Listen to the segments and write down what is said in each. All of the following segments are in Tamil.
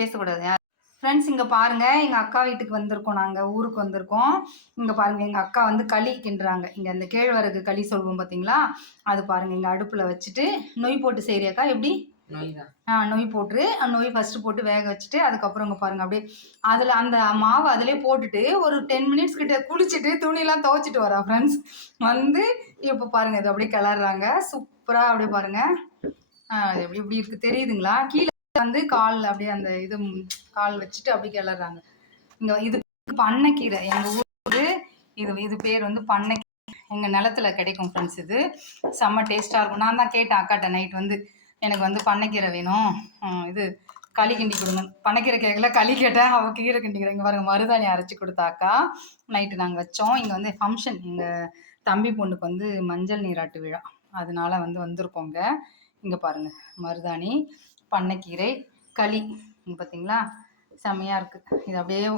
பேசக்கூடாது. ஃப்ரெண்ட்ஸ் இங்கே பாருங்கள், எங்கள் அக்கா வீட்டுக்கு வந்திருக்கோம். நாங்கள் ஊருக்கு வந்திருக்கோம். இங்கே பாருங்கள், எங்கள் அக்கா வந்து களி கிண்டுறாங்க. இங்கே அந்த கேழ்வரகு களி சொல்லுவோம் பார்த்தீங்களா, அது பாருங்கள் இங்கே அடுப்பில் வச்சுட்டு நொய் போட்டு செய்கிறியாக்கா? எப்படி? நொய் போட்டு நொய் ஃபஸ்ட்டு போட்டு வேக வச்சுட்டு அதுக்கப்புறம் இங்கே பாருங்கள் அப்படியே அதில் அந்த மாவு அதிலே போட்டுட்டு ஒரு 10 மினிட்ஸ் கிட்ட குளிச்சுட்டு துணியெல்லாம் துவைச்சிட்டு வரா ஃப்ரெண்ட்ஸ். வந்து இப்போ பாருங்கள் இது அப்படியே கிளறாங்க. சூப்பராக அப்படியே பாருங்கள் எப்படி இப்படி இருக்குது தெரியுதுங்களா? கீழே வந்து கால் அப்படியே அந்த இது கால் வச்சுட்டு அப்படி கிளறாங்க. இங்கே இது பண்ணைக்கீரை, எங்கள் ஊர் இது பேர் வந்து பண்ணைக்கீரை. எங்கள் நிலத்துல கிடைக்கும் ஃப்ரெண்ட்ஸ். இது செம்ம டேஸ்ட்டாக இருக்கும். நான் தான் கேட்டேன் அக்காட்ட நைட் வந்து, எனக்கு வந்து பண்ணைக்கீரை வேணும், இது களி கிண்டி கொடுங்க. பண்ணைக்கீரை கேட்கல, களி கேட்டேன். அவள் கீரை கிண்டிக்கிறேன். இங்கே பாருங்கள் மருதாணி அரைச்சி கொடுத்தாக்கா. நைட்டு நாங்கள் வச்சோம். இங்கே வந்து ஃபங்க்ஷன், எங்கள் தம்பி பொண்ணுக்கு வந்து மஞ்சள் நீராட்டு விழா, அதனால வந்து வந்திருக்கோங்க. இங்கே பாருங்கள் மருதாணி, பண்ணைக்கீரை, களி. இங்கே பார்த்தீங்களா செம்மையாக இருக்குது. இது அப்படியே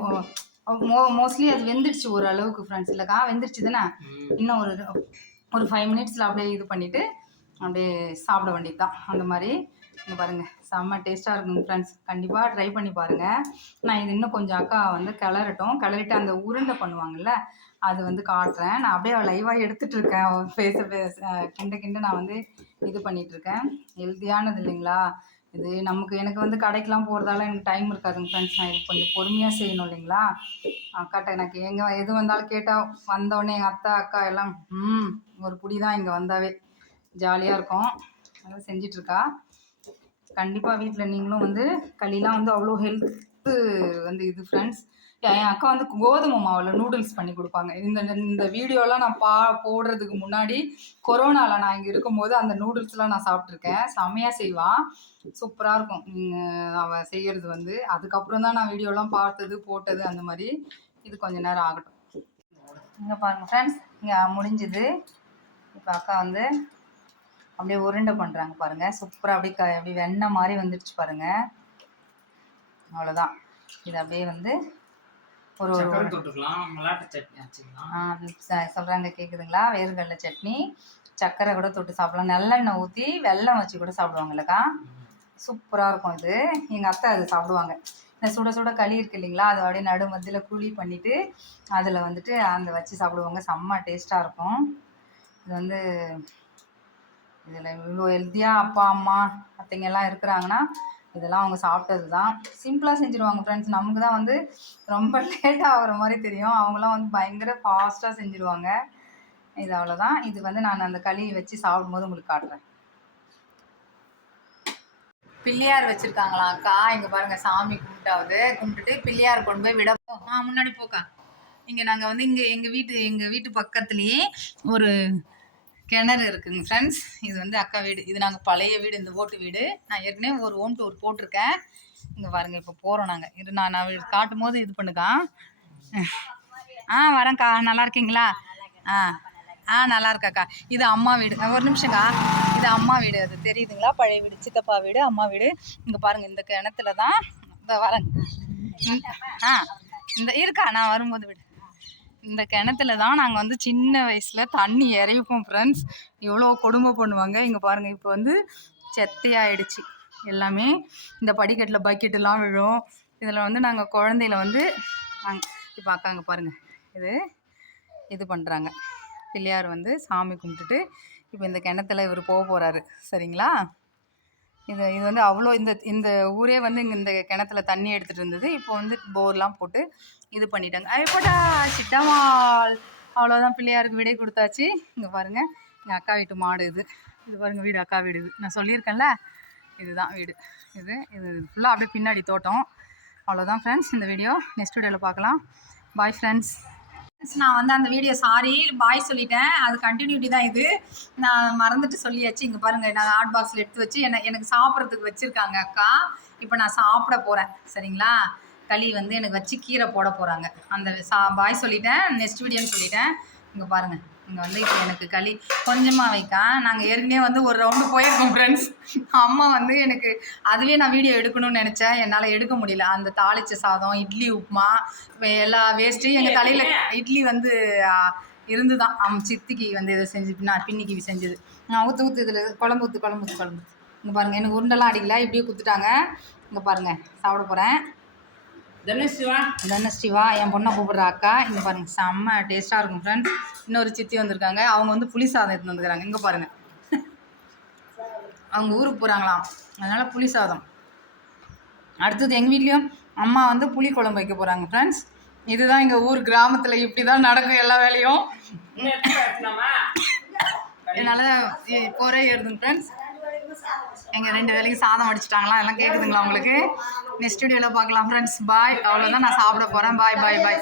மோஸ்ட்லி அது வெந்துடுச்சு ஓரளவுக்கு ஃப்ரெண்ட்ஸ். இல்லைக்கா வெந்துடுச்சு தானே? இன்னும் ஒரு 5 மினிட்ஸில் அப்படியே இது பண்ணிவிட்டு அப்படியே சாப்பிட வேண்டியது தான். அந்த மாதிரி இங்கே பாருங்கள் செம்ம டேஸ்ட்டாக இருக்குங்க ஃப்ரெண்ட்ஸ். கண்டிப்பாக ட்ரை பண்ணி பாருங்கள். நான் இது இன்னும் கொஞ்சம் அக்கா வந்து கிளறிட்டு அந்த உருண்டை பண்ணுவாங்கள்ல அது வந்து காட்டுறேன். நான் அப்படியே லைவாக எடுத்துகிட்ருக்கேன். பேச கிண்ட நான் வந்து இது பண்ணிகிட்ருக்கேன். ஹெல்த்தியானது இல்லைங்களா இது. எனக்கு வந்து கடைக்கெலாம் போகிறதால எனக்கு டைம் இருக்காதுங்க ஃப்ரெண்ட்ஸ். நான் இது கொஞ்சம் பொறுமையாக செய்யணும் இல்லைங்களா. அக்காட்ட எனக்கு எது வந்தாலும் கேட்டால் வந்தோடனே எங்கள் அக்கா எல்லாம் ஒரு புடி தான் இங்கே வந்தாவே ஜாலியாக இருக்கும். அதான் செஞ்சிட்ருக்கா. கண்டிப்பாக வீட்டில் நீங்களும் வந்து களிலாம் வந்து அவ்வளோ ஹெல்த்து வந்து இது ஃப்ரெண்ட்ஸ். என் அக்கா வந்து கோதுமை மாவில் நூடுல்ஸ் பண்ணி கொடுப்பாங்க. இந்த வீடியோலாம் நான் போடுறதுக்கு முன்னாடி கொரோனாவில் நான் இங்கே இருக்கும்போது அந்த நூடுல்ஸ்லாம் நான் சாப்பிட்ருக்கேன். செம்மையாக செய்வான், சூப்பராக இருக்கும். அவள் செய்கிறது வந்து அதுக்கப்புறம் தான் நான் வீடியோலாம் பார்த்தது போட்டது. அந்த மாதிரி இது கொஞ்சம் நேரம் ஆகட்டும். இங்கே பாருங்கள் ஃப்ரெண்ட்ஸ், இங்கே முடிஞ்சுது. இப்போ அக்கா வந்து அப்படியே உருண்டை பண்ணுறாங்க பாருங்கள். சூப்பராக அப்படியே வெண்ணெய் மாதிரி வந்துடுச்சு பாருங்கள். அவ்வளோதான். இது அப்படியே வந்து ஒரு சொல்கிறாங்க கேட்குதுங்களா? வேர்கடலை சட்னி, சர்க்கரை கூட தொட்டு சாப்பிடலாம். நல்லெண்ணெய் ஊற்றி வெல்லம் வச்சு கூட சாப்பிடுவாங்கல்லக்கா, சூப்பராக இருக்கும் இது. எங்கள் அத்தை அது சாப்பிடுவாங்க. இந்த சுட சுட களி இருக்குது இல்லைங்களா, அது அப்படியே நடு மத்தியில் குழி பண்ணிவிட்டு அதில் வந்துட்டு அந்த வச்சு சாப்பிடுவாங்க. செம்ம டேஸ்ட்டாக இருக்கும். இது வந்து இதில் இவ்வளோ ஹெல்த்தியாக அப்பா அம்மா அத்தைங்கெல்லாம் இருக்கிறாங்கன்னா இதெல்லாம் அவங்க சாப்பிட்டது தான். சிம்பிளாக செஞ்சுருவாங்க ஃப்ரெண்ட்ஸ். நமக்கு தான் வந்து ரொம்ப லேட்டாக ஆகிற மாதிரி தெரியும். அவங்களாம் வந்து பயங்கர ஃபாஸ்ட்டாக செஞ்சுருவாங்க. இது அவ்வளோதான். இது வந்து நான் அந்த களி வச்சு சாப்பிடும்போது உங்களுக்கு காட்டுறேன். பிள்ளையார் வச்சுருக்காங்களா அக்கா? இங்கே பாருங்கள், சாமி கும்பிட்டுட்டு பிள்ளையார் கொண்டு போய் விட முன்னாடி போக்கா. இங்கே நாங்கள் வந்து எங்கள் வீட்டு பக்கத்துலேயே ஒரு கிணறு இருக்குங்க ஃப்ரெண்ட்ஸ். இது வந்து அக்கா வீடு. இது நாங்கள் பழைய வீடு, இந்த ஓட்டு வீடு. நான் ஏற்கனவே ஒரு ஹோம் டூர் போட்டிருக்கேன். இங்கே பாருங்கள், இப்போ போகிறோம் நாங்கள். இது நான் காட்டும் போது இது பண்ணுக்கா. வரேன்க்கா. நல்லா இருக்கீங்களா? நல்லா இருக்காக்கா. இது அம்மா வீடு. ஒரு நிமிஷம்க்கா, இது அம்மா வீடு. அது தெரியுதுங்களா? பழைய வீடு, சித்தப்பா வீடு, அம்மா வீடு. இங்கே பாருங்கள், இந்த கிணத்துல தான் இந்த வரேங்க. இந்த இருக்கா, நான் வரும்போது வீடு. இந்த கிணத்துல தான் நாங்கள் வந்து சின்ன வயசில் தண்ணி இறைப்போம் ஃப்ரெண்ட்ஸ். எவ்வளோ கொடுமை பண்ணுவாங்க. இங்கே பாருங்கள், இப்போ வந்து செத்தையாயிடுச்சு எல்லாமே. இந்த படிக்கட்டில் பக்கெட்டெல்லாம் விழும். இதில் வந்து நாங்கள் குழந்தையில வந்து இப்போ அக்கா இங்கே பாருங்கள், இது பண்ணுறாங்க. பிள்ளையார் வந்து சாமி கும்பிட்டுட்டு இப்போ இந்த கிணத்துல இவர் போக போகிறாரு. சரிங்களா? இது வந்து அவ்வளோ இந்த ஊரே வந்து இங்கே இந்த கிணத்துல தண்ணி எடுத்துகிட்டு இருந்தது. இப்போ வந்து போர்லாம் போட்டு இது பண்ணிட்டாங்க. ஐப்போட்டா சிட்டமால். அவ்வளோதான், பிள்ளையாருக்கு விடை கொடுத்தாச்சு. இங்கே பாருங்கள், எங்கள் அக்கா வீட்டு மாடு இது பாருங்கள், வீடு அக்கா வீடு. இது நான் சொல்லியிருக்கேன்ல, இதுதான் வீடு. இது ஃபுல்லாக அப்படியே பின்னாடி தோட்டம். அவ்வளோதான் ஃப்ரெண்ட்ஸ், இந்த வீடியோ நெக்ஸ்ட் வீடியோவில் பார்க்கலாம். Bye friends. நான் வந்து அந்த வீடியோ பாய் சொல்லிட்டேன். அது கண்டினியூட்டி தான். இது நான் மறந்துட்டு சொல்லியாச்சு. இங்கே பாருங்கள், நான் ஹாட் பாக்ஸில் எடுத்து வச்சு எனக்கு சாப்பிட்றதுக்கு வச்சுருக்காங்க அக்கா. இப்போ நான் சாப்பிட போகிறேன். சரிங்களா? களி வந்து எனக்கு வச்சு கீரை போட போகிறாங்க. அந்த பாய் சொல்லிட்டேன், நெக்ஸ்ட் வீடியோன்னு சொல்லிட்டேன். இங்கே பாருங்கள், இங்கே வந்து இப்போ எனக்கு களி கொஞ்சமாக வைக்கா. நாங்கள் ஏற்கனவே வந்து ஒரு ரவுண்டு போயிருக்கோம் ஃப்ரெண்ட்ஸ். அம்மா வந்து எனக்கு அதுவே நான் வீடியோ எடுக்கணும்னு நினச்சேன். என்னால் எடுக்க முடியல. அந்த தாளித்த சாதம், இட்லி, உப்புமா, எல்லா வேஸ்ட்டையும் எங்கள் தலையில் இட்லி வந்து இருந்து தான் சித்திக்கு வந்து இதை செஞ்சு பின்னிக்கு செஞ்சது. ஊற்று இதில் குழம்பு ஊற்று. இங்கே பாருங்கள், எனக்கு உருண்டெல்லாம் அடிக்கல, இப்படியே குத்துட்டாங்க. இங்கே பாருங்கள் சாப்பிட போகிறேன். தனுஷ்டிவா என் பொண்ணை கூப்பிடுற அக்கா. இங்கே பாருங்கள் செம்ம டேஸ்ட்டாக இருக்கும் ஃப்ரெண்ட்ஸ். இன்னொரு சித்தி வந்திருக்காங்க. அவங்க வந்து புளி சாதம் எடுத்துன்னு வந்துக்கிறாங்க. இங்கே பாருங்கள் அவங்க ஊருக்கு போகிறாங்களாம், அதனால் புளி சாதம். அடுத்தது எங்கள் வீட்லேயும் அம்மா வந்து புளி குழம்பு வைக்க போகிறாங்க ஃப்ரெண்ட்ஸ். இதுதான் எங்கள் ஊர் கிராமத்தில் இப்படி தான் நடக்கும் எல்லா வேலையும். என்னால் போரே ஏறுதுங்க ஃப்ரெண்ட்ஸ். எங்கள் 2 வேலைக்கு சாதம் அடிச்சிட்டாங்களா, எல்லாம் கேட்குதுங்களா உங்களுக்கு? நெக்ஸ்ட் வீடியோவில் பார்க்கலாம் ஃப்ரெண்ட்ஸ். பாய். அவ்வளோதான், நான் சாப்பிட போகிறேன். பாய் பாய் பாய்.